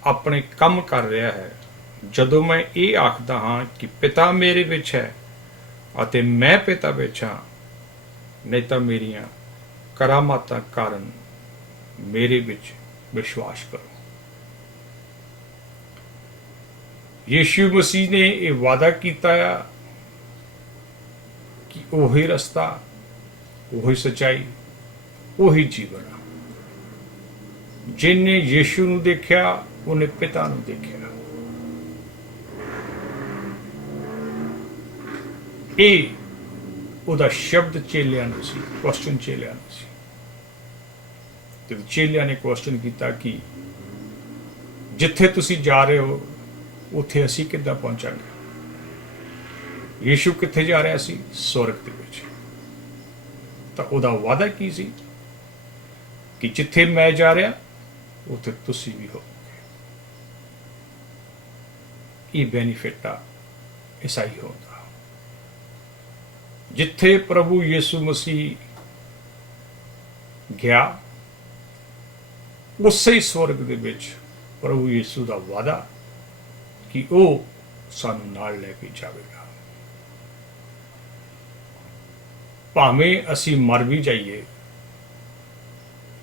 ਆਪਣੇ ਕੰਮ ਕਰ ਰਿਹਾ ਹੈ। ਜਦੋਂ ਮੈਂ ਇਹ ਆਖਦਾ ਹਾਂ ਕਿ ਪਿਤਾ ਮੇਰੇ ਵਿੱਚ ਹੈ ਅਤੇ ਮੈਂ ਪਿਤਾ ਵਿੱਚ ਹਾਂ, ਨਹੀਂ ਤਾਂ ਮੇਰੀਆਂ ਕਰਾਮਾਤਾਂ ਕਾਰਨ ਮੇਰੇ ਵਿੱਚ ਵਿਸ਼ਵਾਸ ਕਰੋ। ਯਿਸੂ ਮਸੀਹ ਨੇ ਇਹ ਵਾਅਦਾ ਕੀਤਾ ਆ ਕਿ ਉਹੀ ਰਸਤਾ, ਉਹੀ ਸੱਚਾਈ, ਉਹੀ ਜੀਵਨ ਆ। ਜਿਨੇ ਯਿਸੂ ਨੂੰ ਦੇਖਿਆ ਉਹਨੇ ਪਿਤਾ ਨੂੰ ਦੇਖਿਆ। ਇਹ ਉਹਦਾ ਸ਼ਬਦ ਚੇਲਿਆਂ ਨੂੰ ਸੀ, ਕੁਐਸਚਨ ਚੇਲਿਆਂ ਨੂੰ ਸੀ। ਤੇ ਚੇਲਿਆਂ ਨੇ ਕੁਐਸਚਨ ਕੀਤਾ ਕਿ ਜਿੱਥੇ ਤੁਸੀਂ ਜਾ ਰਹੇ ਹੋ ਉੱਥੇ ਅਸੀਂ ਕਿੱਦਾਂ ਪਹੁੰਚਾਂਗੇ? ਯਿਸੂ ਕਿੱਥੇ ਜਾ ਰਿਹਾ ਸੀ? ਸਵਰਗ ਦੇ ਵਿੱਚ। ਤਾਂ ਉਹਦਾ ਵਾਅਦਾ ਕੀ ਸੀ ਕਿ ਜਿੱਥੇ ਮੈਂ ਜਾ ਰਿਹਾ ਉੱਥੇ ਤੁਸੀਂ ਵੀ ਹੋਵੋਗੇ। ਇਹ ਬੈਨੀਫਿਟ ਆ ਈਸਾਈ ਹੋਣ ਦਾ। ਜਿੱਥੇ ਪ੍ਰਭੂ ਯਿਸੂ ਮਸੀਹ ਗਿਆ, ਉਸੇ ਹੀ ਸਵਰਗ ਦੇ ਵਿੱਚ ਪ੍ਰਭੂ ਯਿਸੂ ਦਾ ਵਾਅਦਾ ਕਿ ਉਹ ਸਾਨੂੰ ਨਾਲ ਲੈ ਕੇ ਜਾਵੇਗਾ। ਭਾਵੇਂ ਅਸੀਂ ਮਰ ਵੀ ਜਾਈਏ,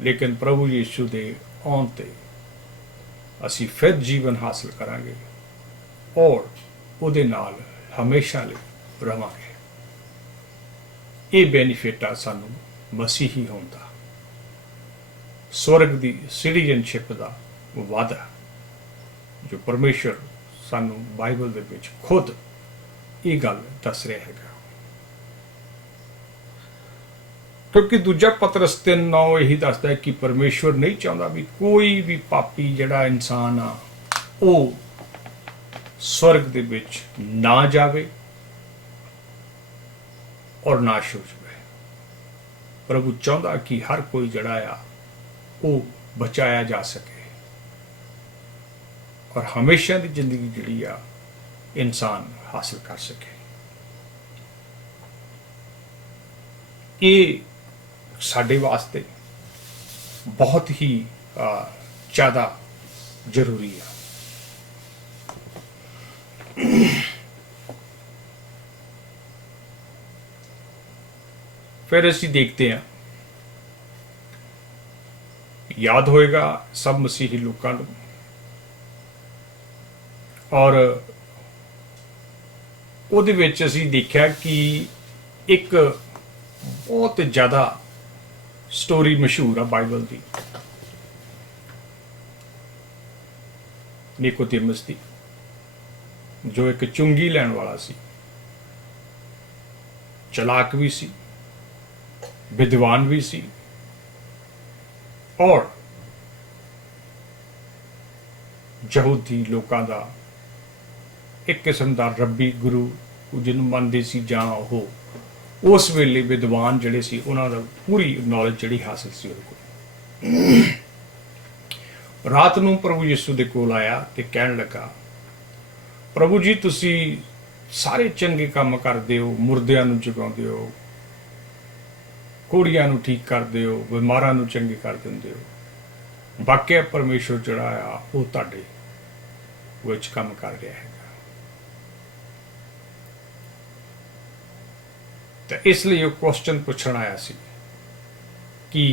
ਲੇਕਿਨ ਪ੍ਰਭੂ ਯਿਸੂ ਦੇ ਆਉਣ ਤੇ ਅਸੀਂ ਫਿਰ ਜੀਵਨ ਹਾਸਲ ਕਰਾਂਗੇ ਔਰ ਉਹਦੇ ਨਾਲ ਹਮੇਸ਼ਾ ਲਈ ਰਵਾਂਗੇ। ਇਹ ਬੈਨੀਫਿਟ ਆ ਸਾਨੂੰ ਮਸੀਹੀ ਹੋਣ ਦਾ, ਸਵਰਗ ਦੀ ਸਿਟੀਜ਼ਨਸ਼ਿਪ ਦਾ ਵਾਅਦਾ ਜੋ ਪਰਮੇਸ਼ਰ ਸਾਨੂੰ ਬਾਈਬਲ ਦੇ ਵਿੱਚ ਖੁਦ ਇਹ ਗੱਲ ਦੱਸ ਰਿਹਾ ਹੈਗਾ। ਕਿਉਂਕਿ ਦੂਜਾ ਪਤਰਸ 3:9 ਇਹੀ ਦੱਸਦਾ ਹੈ ਕਿ ਪਰਮੇਸ਼ਵਰ ਨਹੀਂ ਚਾਹੁੰਦਾ ਵੀ ਕੋਈ ਵੀ ਪਾਪੀ ਜਿਹੜਾ ਇਨਸਾਨ ਆ ਉਹ ਸਵਰਗ ਦੇ ਵਿੱਚ ਨਾ ਜਾਵੇ ਔਰ ਨਾਸ਼ ਹੋ ਜਾਵੇ। ਪ੍ਰਭੂ ਚਾਹੁੰਦਾ ਕਿ ਹਰ ਕੋਈ ਜਿਹੜਾ ਆ ਉਹ ਬਚਾਇਆ ਜਾ ਸਕੇ ਔਰ ਹਮੇਸ਼ਾ ਦੀ ਜ਼ਿੰਦਗੀ ਜਿਹੜੀ ਆ ਇਨਸਾਨ ਹਾਸਲ ਕਰ ਸਕੇ। ਇਹ ਸਾਡੇ ਵਾਸਤੇ ਬਹੁਤ ਹੀ ਜ਼ਿਆਦਾ ਜ਼ਰੂਰੀ ਆ। ਫਿਰ ਅਸੀਂ ਦੇਖਦੇ ਹਾਂ, ਯਾਦ ਹੋਏਗਾ ਸਭ ਮਸੀਹੀ ਲੋਕਾਂ ਨੂੰ, ਔਰ ਉਹਦੇ ਵਿੱਚ ਅਸੀਂ ਦੇਖਿਆ ਕਿ ਇੱਕ ਬਹੁਤ ਜ਼ਿਆਦਾ ਸਟੋਰੀ ਮਸ਼ਹੂਰ ਆ ਬਾਈਬਲ ਦੀ, ਨਿਕੋਦੇਮਸ ਦੀ, ਜੋ ਇੱਕ ਚੁੰਗੀ ਲੈਣ ਵਾਲਾ ਸੀ। चलाक भी सी, विद्वान भी सी और यहूदी लोगों का एक किस्म का रब्बी गुरु जिन्होंने मनते सी जां ओह उस वेले विद्वान जिहड़े सी उन्हां दा पूरी नॉलेज जिहड़ी हासिल सी उहदे कोल। रात नूं प्रभु यीशु दे कोल आया ते कहण लगा, प्रभु जी तुसी सारे चंगे काम करदे हो, मुर्दियां नूं जगाउंदे हो, कोड़ियां नूं ठीक करदे हो, बीमारां नूं चंगे कर दिंदे हो, वाकई परमेश्वर जिहड़ा आ ओह तुहाडे विच काम कर रहा है। तो इसलिए वो क्वेश्चन पूछण आया सी कि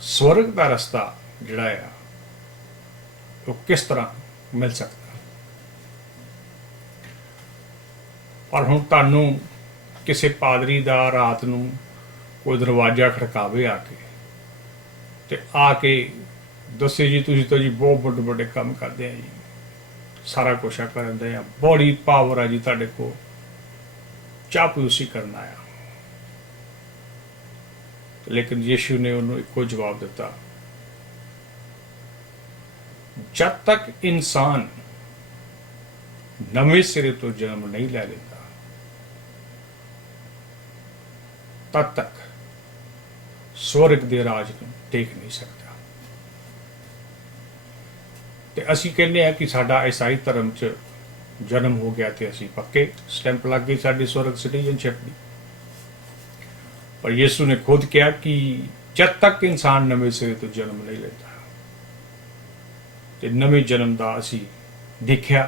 स्वर्ग का रस्ता जिहड़ा आ वो किस तरह मिल सकता। पर हुण तुहानूं किसी पादरी दा रात नूं कोई दरवाजा खड़कावे आके दसे जी तुसीं तो जी बहुत बड़े बड़े काम करते हैं जी, सारा कुछ करते हैं, बड़ी पावर है जी तुहाडे कोल, चापलूसी करना आया। लेकिन यीशु ने उन्होंने एको जवाब दिता, जब तक इंसान नवे सिरे तो जन्म नहीं ले लेता तब तक स्वर्ग दे राज को देख नहीं सकता। ते असी कहने हैं कि साडा ईसाई धर्म च जन्म हो गया तो असी पक्के स्टैंप लग गई साडी स्वर्ग सिटीजनशिप की। पर यीशु ने खुद कहा कि जब तक इंसान नवे सिरे तो जन्म नहीं लेता, ते नवे जन्म का असी देखा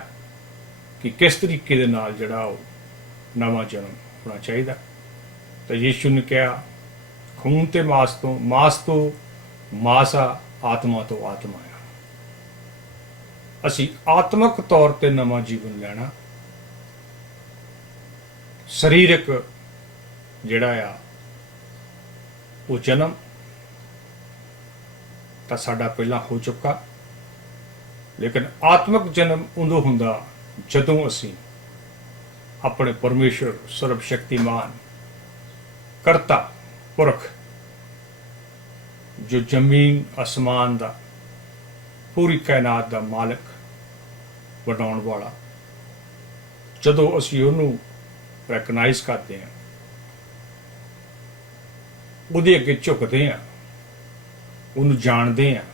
कि किस तरीके दे नाल जिहड़ा नवा जन्म होना चाहिए। तो यीशु ने कहा, खून ते मांस तो मांस आ, आत्मा तो आत्मा आ। असी आत्मक तौर पर नवा जीवन लेना, शरीरक जिहड़ा आ वो जन्म तो साडा पहला हो चुका, लेकिन आत्मक जन्म उदों हुंदा जदों असी अपने परमेश्वर सर्वशक्तिमान करता पुरख जो जमीन आसमान का पूरी कायनात का मालिक बनाने वाला, जदों असी उन्होंने रैकनाइज करते हैं, उहदे अगे झुकते हैं, उन्होंने जानते हैं,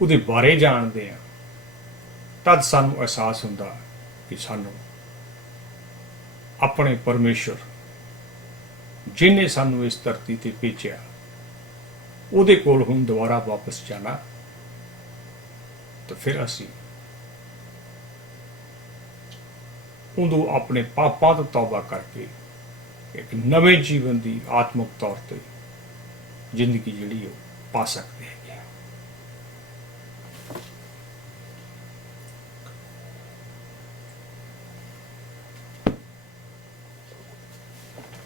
उहदे बारे जानते हैं, तद सानू एहसास होंदा कि सानू अपने परमेश्वर जिन्हें सानू इस धरती ते भेजिया उहदे कोल हुण दोबारा वापस जाना। तो फिर असी उदों अपने पापां तो तौबा करके एक नवे जीवन की आत्मक तौर पर जिंदगी जिहड़ी पा सकते हैं।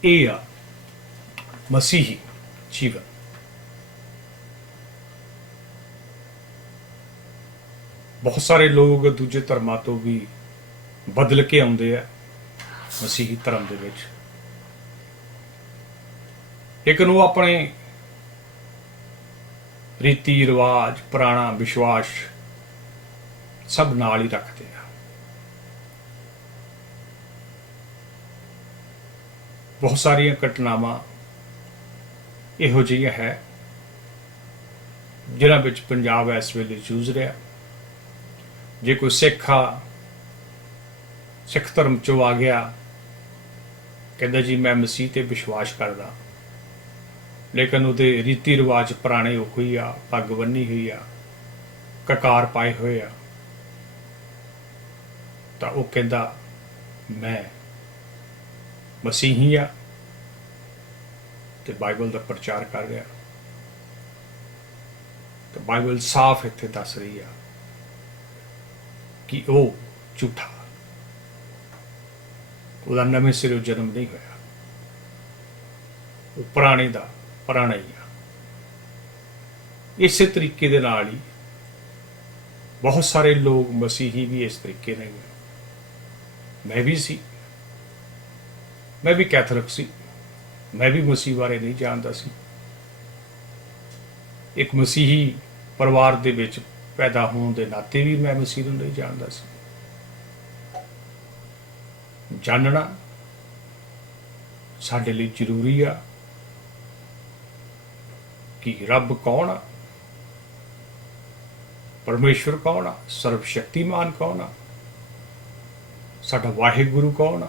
ये मसीही जीवन बहुत सारे लोग दूजे धर्मां तो भी बदल के आउंदे आ मसीही धर्म दे विच, लेकिन वो अपने रीति रिवाज पुराना विश्वास सब नाल ही रखते हैं। बहुत सारिया घटनावां इहो जिहियां है जिन्हां विच पंजाब इस वेले जूझ रहा। जे कोई सिख धर्म चो आ गया, कहता जी मैं मसीह ते विश्वास करदा, लेकिन उहदे रीति रिवाज पुराने हुई आ, पग बन्नी हुई आ, ककार पाए हुए आ, तो वह कहता मैं मसीही आ ते बाइबल का प्रचार कर रहा। तो बाइबल साफ इत्थे दस रही है कि वह झूठा, वह नवे सिरों जन्म नहीं होया, वो पुराने का पुराना ही आ। इस तरीके दे नाल ही बहुत सारे लोग मसीही भी इस तरीके ने, मैं भी सी, मैं भी कैथलिक सी, मैं भी मसीह बारे नहीं जानता सी। एक मसीही परिवार दे विच पैदा होने के नाते भी मैं मसीह नूं नहीं जानता सी। जानना साडे लई जरूरी आ कि रब कौन आ, परमेश्वर कौन आ, सर्वशक्तिमान कौन आ, साडा वाहिगुरु कौन आ।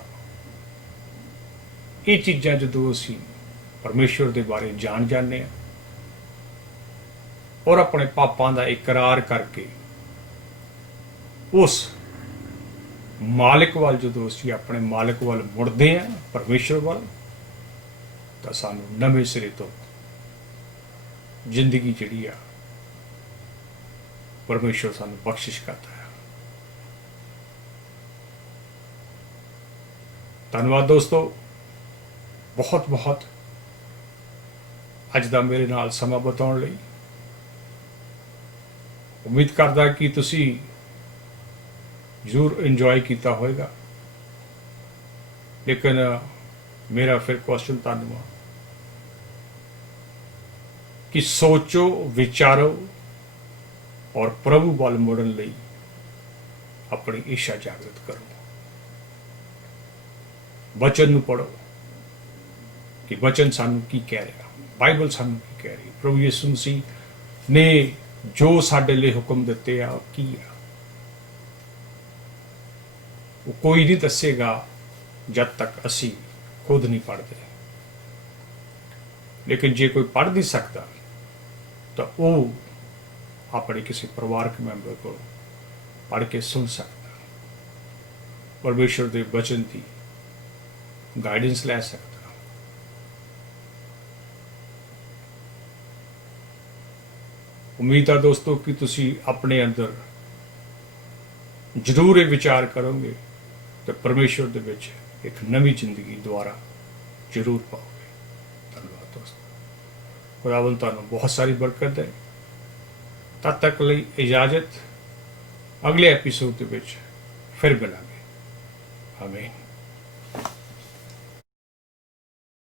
ये चीज़ां जदों असीं परमेश्वर के बारे जान जाने और अपने पापां दा इकरार करके उस मालिक वाल जदों असीं अपने मालिक वाल मुड़दे हैं, परमेश्वर वाल, तो सानूं नवें सिरे तो जिंदगी जिहड़ी आ परमेश्वर सानूं बख्शिश करता है। धन्यवाद दोस्तों, बहुत बहुत अज दा मेरे नाल समा बिताउण लई। उम्मीद करदा कि तुसीं जरूर इंजॉय किया होएगा। लेकिन मेरा फिर क्वेश्चन तुहानूं कि सोचो, विचारो और प्रभु वाल मुड़न लई अपनी इच्छा जागृत करो। वचन नूं पढ़ो कि वचन सानूं की कह रहा, बाइबल सानूं की कह रही, प्रभु यीशु मसीह ने जो साडे लई हुक्म दिते आ की आ, वो कोई नहीं दसेगा जब तक असी खुद नहीं पढ़ते। लेकिन जे कोई पढ़ नहीं सकता तो वो अपने किसी परिवारक मैंबर को पढ़ के सुन सकता, परमेश्वर के वचन की गाइडेंस ले सकता। उम्मीद है दोस्तों कि तुसी अपने अंदर जरूर ये विचार करोगे तो परमेश्वर दे विच एक नवी जिंदगी दोबारा जरूर पाओगे। धन्यवाद दोस्तों, खुदावंद तुहानूं बहुत सारी बरकत दे। तद तक लई इजाजत, अगले एपीसोड दे विच फिर मिलांगे। आमीन।